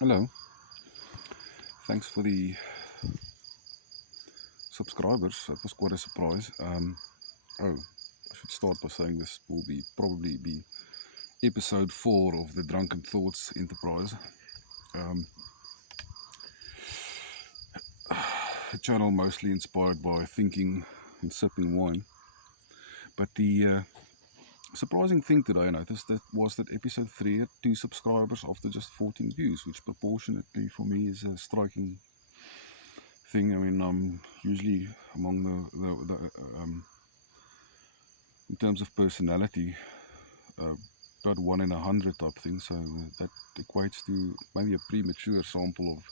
Hello, thanks for the subscribers. That was quite a surprise. I should start by saying this will probably be episode 4 of the Drunken Thoughts Enterprise. A channel mostly inspired by thinking and sipping wine. But the surprising thing today I noticed was that episode 3 had 2 subscribers after just 14 views, which proportionately for me is a striking thing. I mean, I'm usually among in terms of personality, about 1 in 100 type thing. So that equates to maybe a premature sample of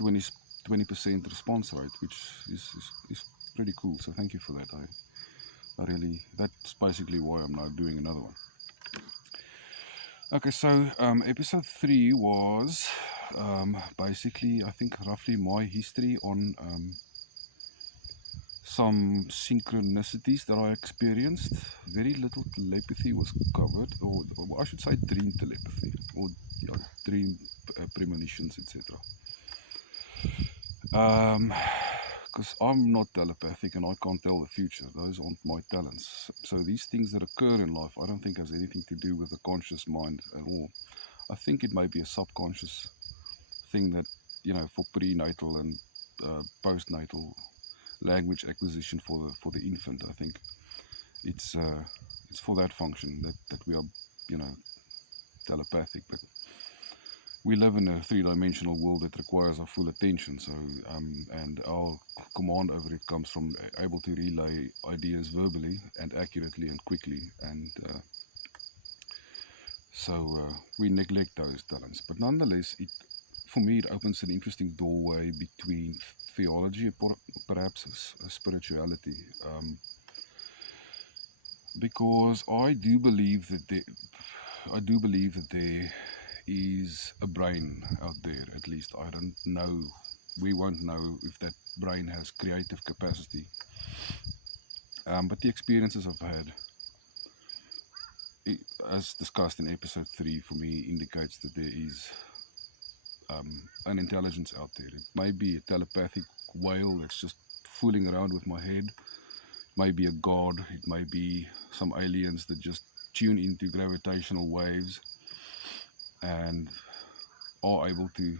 20% response rate, which is pretty cool. So thank you for that. I really, that's basically why I'm now doing another one. Okay, so episode 3 was basically, I think, roughly my history on some synchronicities that I experienced. Very little telepathy was covered, or I should say dream telepathy, or dream premonitions, etc. Because I'm not telepathic and I can't tell the future. Those aren't my talents. So these things that occur in life, I don't think has anything to do with the conscious mind at all. I think it may be a subconscious thing that, for prenatal and postnatal language acquisition for the infant. I think it's for that function that we are, telepathic. But we live in a three-dimensional world that requires our full attention. So and our command over it comes from able to relay ideas verbally and accurately and quickly. And so we neglect those talents. But nonetheless, for me, it opens an interesting doorway between theology and perhaps spirituality. Because I do believe that there is a brain out there. At least I don't know. We won't know if that brain has creative capacity. But the experiences I've had, as discussed in episode 3, for me indicates that there is an intelligence out there. It may be a telepathic whale that's just fooling around with my head. It may be a god. It may be some aliens that just tune into gravitational waves and are able to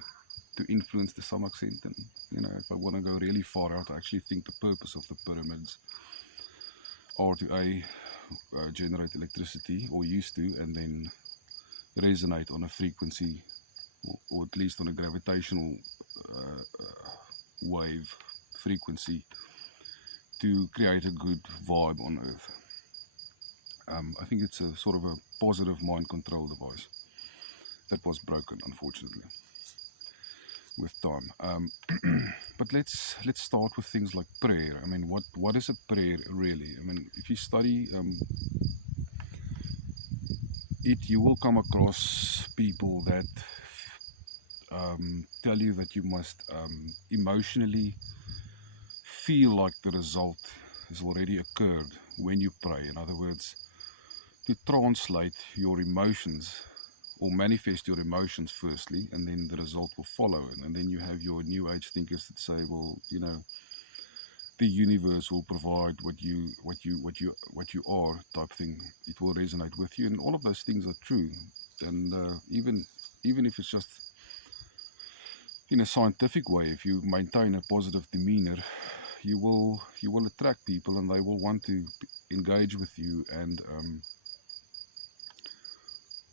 influence to some extent. And if I want to go really far out, I actually think the purpose of the pyramids are to generate electricity, or used to, and then resonate on a frequency, or at least on a gravitational wave frequency, to create a good vibe on Earth. I think it's a sort of a positive mind control device that was broken, unfortunately, with time. But let's start with things like prayer. I mean, what is a prayer really? I mean, if you study it, you will come across people that tell you that you must emotionally feel like the result has already occurred when you pray. In other words, to translate your emotions or manifest your emotions firstly, and then the result will follow. And then you have your new age thinkers that say, well, the universe will provide what you are, type thing. It will resonate with you, and all of those things are true. And even if it's just in a scientific way, if you maintain a positive demeanor, you will attract people, and they will want to engage with you, and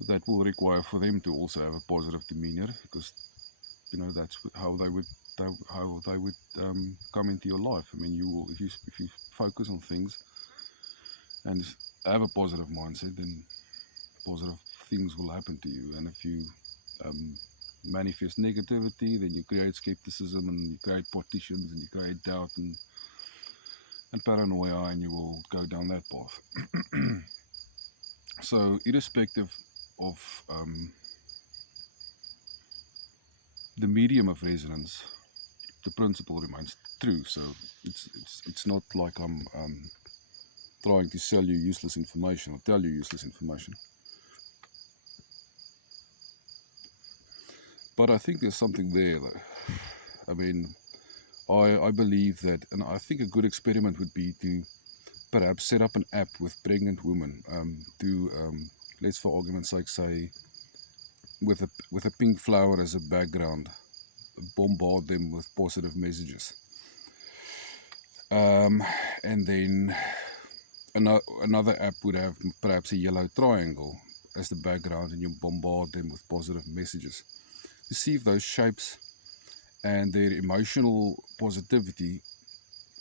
that will require for them to also have a positive demeanor, because that's how they would come into your life. I mean, you will, if you focus on things and have a positive mindset, then positive things will happen to you. And if you manifest negativity, then you create skepticism, and you create partitions, and you create doubt and paranoia, and you will go down that path. So irrespective of the medium of resonance, the principle remains true. So it's not like I'm trying to sell you useless information or tell you useless information. But I think there's something there, though. I mean, I believe that, and I think a good experiment would be to perhaps set up an app with pregnant women to, let's for argument's sake say, with a pink flower as a background, bombard them with positive messages. And then another app would have perhaps a yellow triangle as the background, and you bombard them with positive messages to see if those shapes and their emotional positivity,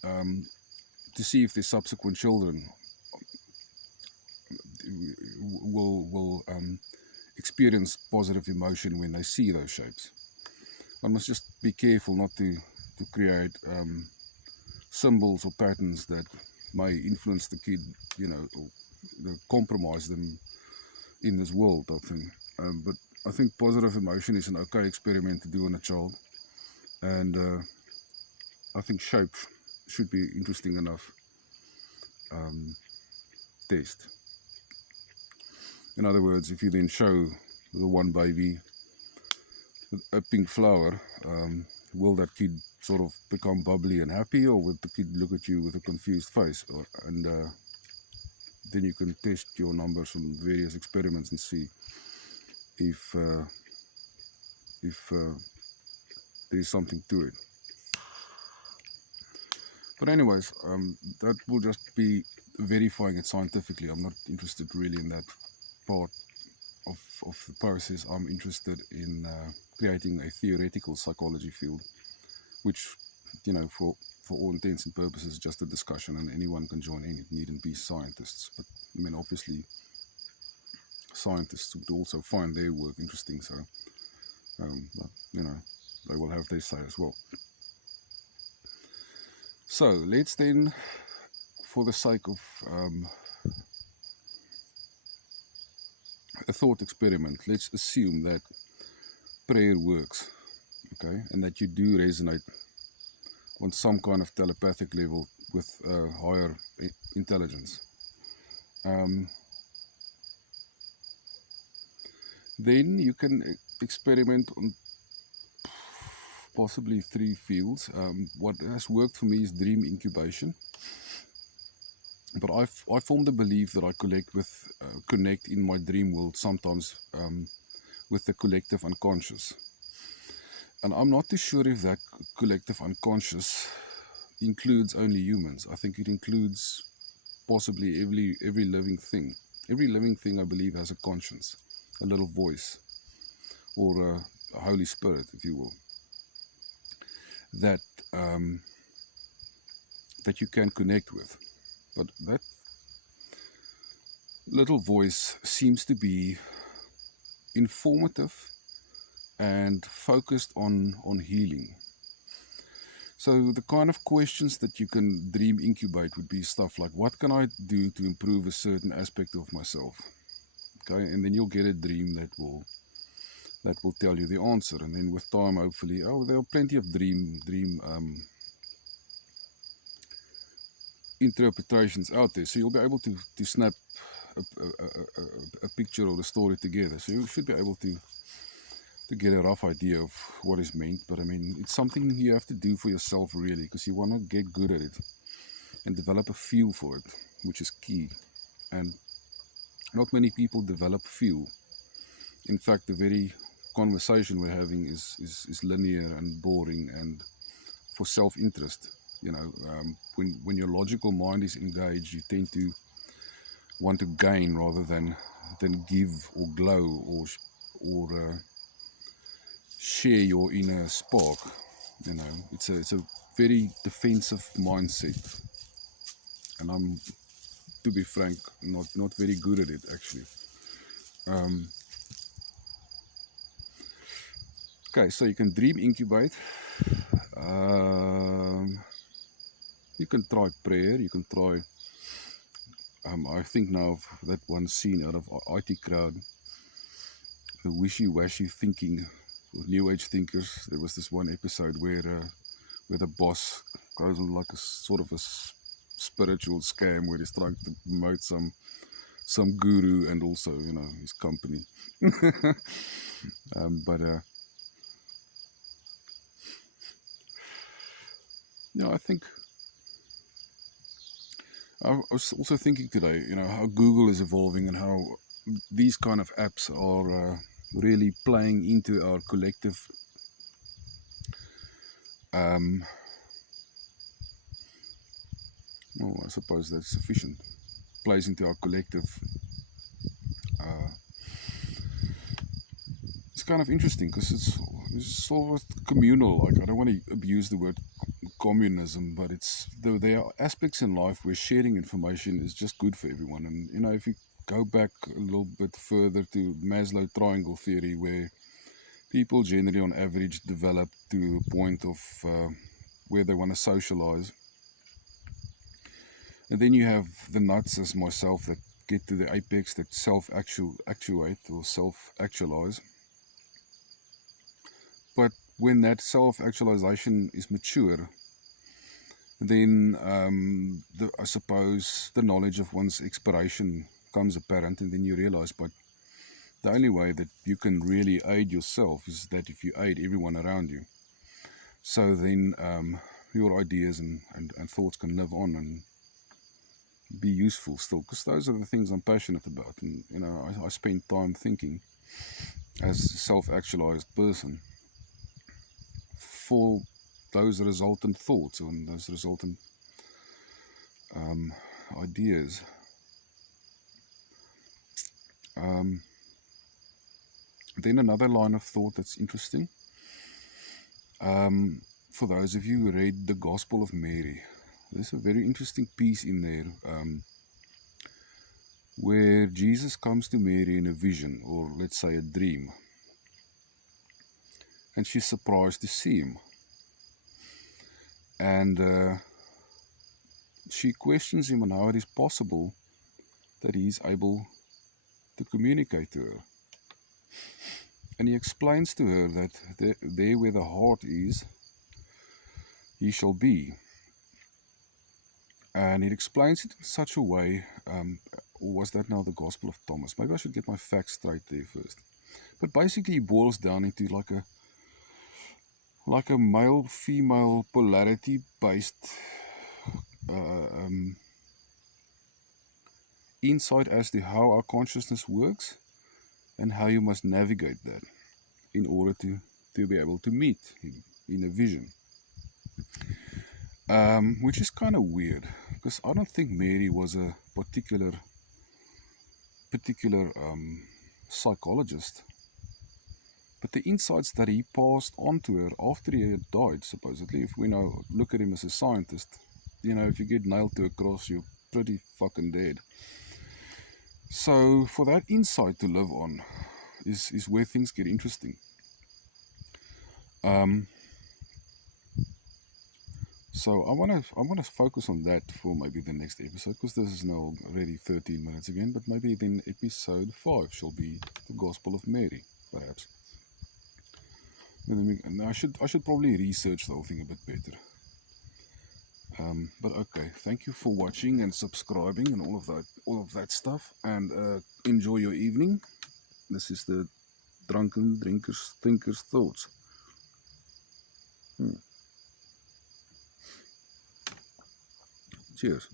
to see if their subsequent children will experience positive emotion when they see those shapes. One must just be careful not to create symbols or patterns that may influence the kid, or compromise them in this world, I think. But I think positive emotion is an okay experiment to do on a child, and I think shape should be interesting enough test. In other words, if you then show the one baby a pink flower, will that kid sort of become bubbly and happy, or will the kid look at you with a confused face? And then you can test your numbers from various experiments and see if there's something to it. But anyways, that will just be verifying it scientifically. I'm not interested really in that part of the process. I'm interested in creating a theoretical psychology field, which, for all intents and purposes, is just a discussion, and anyone can join in. It needn't be scientists, but I mean, obviously, scientists would also find their work interesting. So, but, they will have their say as well. So let's then, for the sake of a thought experiment, let's assume that prayer works, okay, and that you do resonate on some kind of telepathic level with higher intelligence. Then you can experiment on possibly 3 fields. What has worked for me is dream incubation. But I form the belief that I connect in my dream world sometimes with the collective unconscious. And I'm not too sure if that collective unconscious includes only humans. I think it includes possibly every living thing. Every living thing, I believe, has a conscience, a little voice, or a Holy Spirit, if you will, that you can connect with. But that little voice seems to be informative and focused on healing. So the kind of questions that you can dream incubate would be stuff like, what can I do to improve a certain aspect of myself? Okay, and then you'll get a dream that will tell you the answer. And then with time, hopefully, there are plenty of dream interpretations out there, so you'll be able to snap a picture or a story together. So you should be able to get a rough idea of what is meant. But I mean, it's something you have to do for yourself, really, because you want to get good at it and develop a feel for it, which is key. And not many people develop feel. In fact, the very conversation we're having is linear and boring and for self-interest. When your logical mind is engaged, you tend to want to gain rather than give or glow or share your inner spark. It's a very defensive mindset, and I'm, to be frank, not very good at it, actually. Okay, so you can dream incubate. You can try prayer. You can try. I think now of that one scene out of IT Crowd, the wishy-washy thinking, New Age thinkers. There was this one episode where the boss goes on like a sort of a spiritual scam where he's trying to promote some guru and also his company. But Yeah, I think I was also thinking today, how Google is evolving and how these kind of apps are really playing into our collective well, I suppose that's sufficient, plays into our collective. It's kind of interesting because it's sort of communal. Like, I don't want to abuse the word communism, but there are aspects in life where sharing information is just good for everyone. And if you go back a little bit further to Maslow triangle theory, where people generally on average develop to a point of where they want to socialize, and then you have the nuts as myself that get to the apex, that self-actuate or self-actualize. But when that self-actualization is mature, then I suppose the knowledge of one's expiration comes apparent, and then you realize, but the only way that you can really aid yourself is that if you aid everyone around you. So then your ideas and thoughts can live on and be useful still, because those are the things I'm passionate about. And I spend time thinking as a self-actualized person for those resultant thoughts and those resultant ideas. Then another line of thought that's interesting, for those of you who read the Gospel of Mary, there's a very interesting piece in there where Jesus comes to Mary in a vision, or let's say a dream, and she's surprised to see him. And she questions him on how it is possible that he's able to communicate to her. And he explains to her that there where the heart is, he shall be. And it explains it in such a way, or was that now the Gospel of Thomas? Maybe I should get my facts straight there first. But basically it boils down into like a male-female polarity-based insight as to how our consciousness works and how you must navigate that in order to be able to meet him in a vision. Which is kind of weird, because I don't think Mary was a particular psychologist, but the insights that he passed on to her after he had died, supposedly, if we now look at him as a scientist, if you get nailed to a cross, you're pretty fucking dead. So for that insight to live on is where things get interesting. So I want to focus on that for maybe the next episode, because this is now already 13 minutes again. But maybe then episode 5 shall be the Gospel of Mary, perhaps. And I should probably research the whole thing a bit better. But okay, thank you for watching and subscribing and all of that stuff. And enjoy your evening. This is the Drunken Thinkers Thoughts. Cheers.